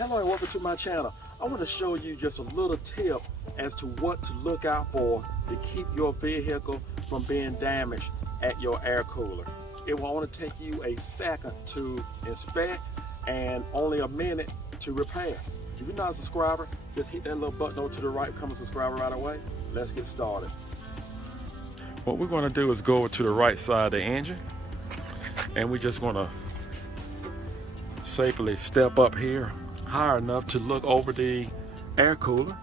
Hello and welcome to my channel. I want to show you just a little tip as to what to look out for to keep your vehicle from being damaged at your air cooler. It will only take you a second to inspect and only a minute to repair. If you're not a subscriber, just hit that little button over to the right, become a subscriber right away. Let's get started. What we're going to do is go over to the right side of the engine, and we're just going to safely step up here high enough to look over the air cooler.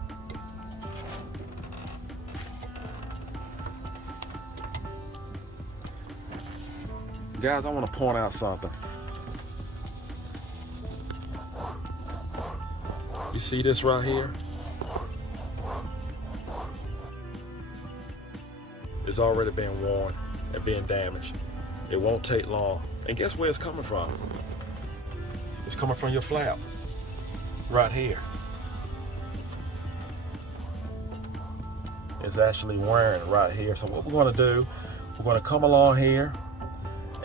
Guys, I want to point out something. You see this right here? It's already been worn and being damaged. It won't take long. And guess where it's coming from? It's coming from your flap. Right here. It's actually wearing right here. So what we're going to do, we're going to come along here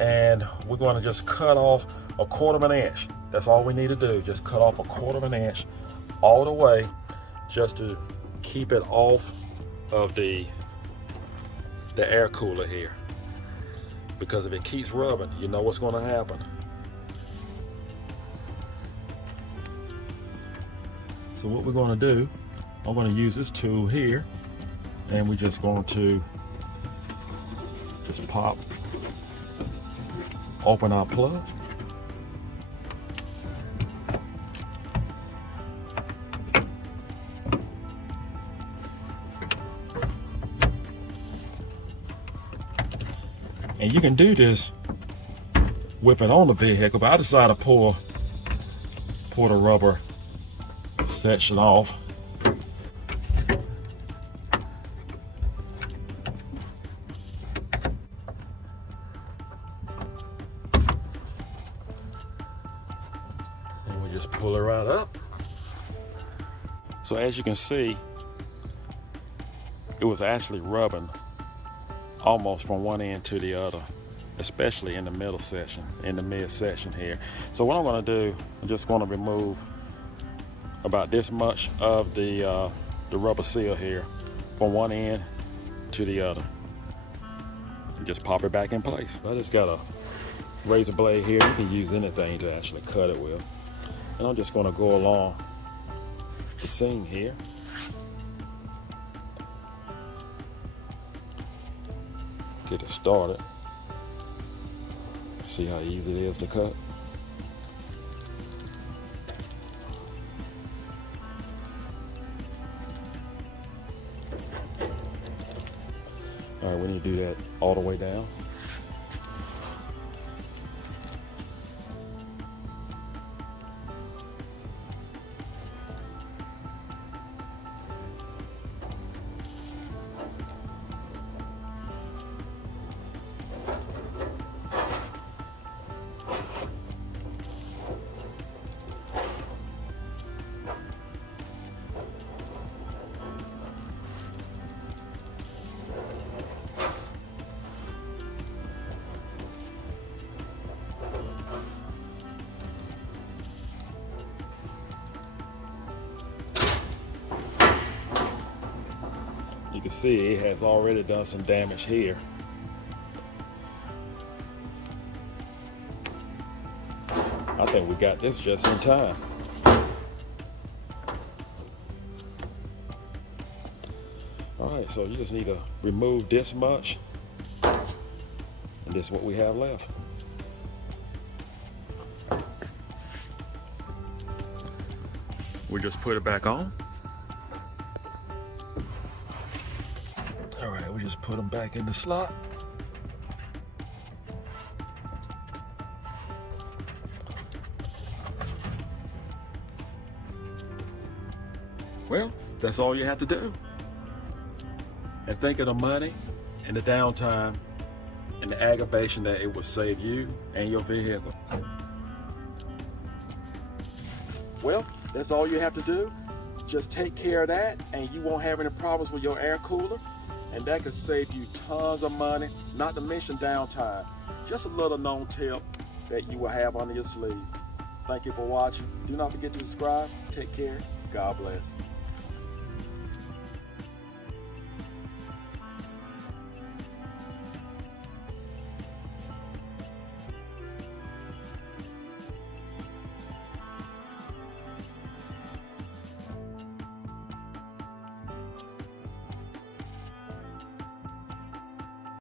and we're going to just cut off 1/4 of an inch. That's all we need to do. Just cut off 1/4 of an inch all the way, just to keep it off of the air cooler here. Because if it keeps rubbing, you know what's going to happen. So what we're going to do, I'm going to use this tool here, and we're just going to just pop open our plug. And you can do this with it on the vehicle, but I decided to pull the rubber section off. And we just pull it right up. So as you can see, it was actually rubbing almost from one end to the other, especially in the middle section, in the mid section here. So what I'm going to do, I'm just going to remove about this much of the rubber seal here from one end to the other, and just pop it back in place. I just got a razor blade here. You can use anything to actually cut it with, and I'm just going to go along the seam here. Get it started. See how easy it is to cut. All right, we need to do that all the way down. You can see it has already done some damage here. I think we got this just in time. All right, so you just need to remove this much, and this is what we have left. We just put it back on. All right, we just put them back in the slot. Well, that's all you have to do. And think of the money and the downtime and the aggravation that it will save you and your vehicle. Well, that's all you have to do. Just take care of that and you won't have any problems with your air cooler. And that could save you tons of money, not to mention downtime. Just a little known tip that you will have under your sleeve. Thank you for watching. Do not forget to subscribe. Take care. God bless.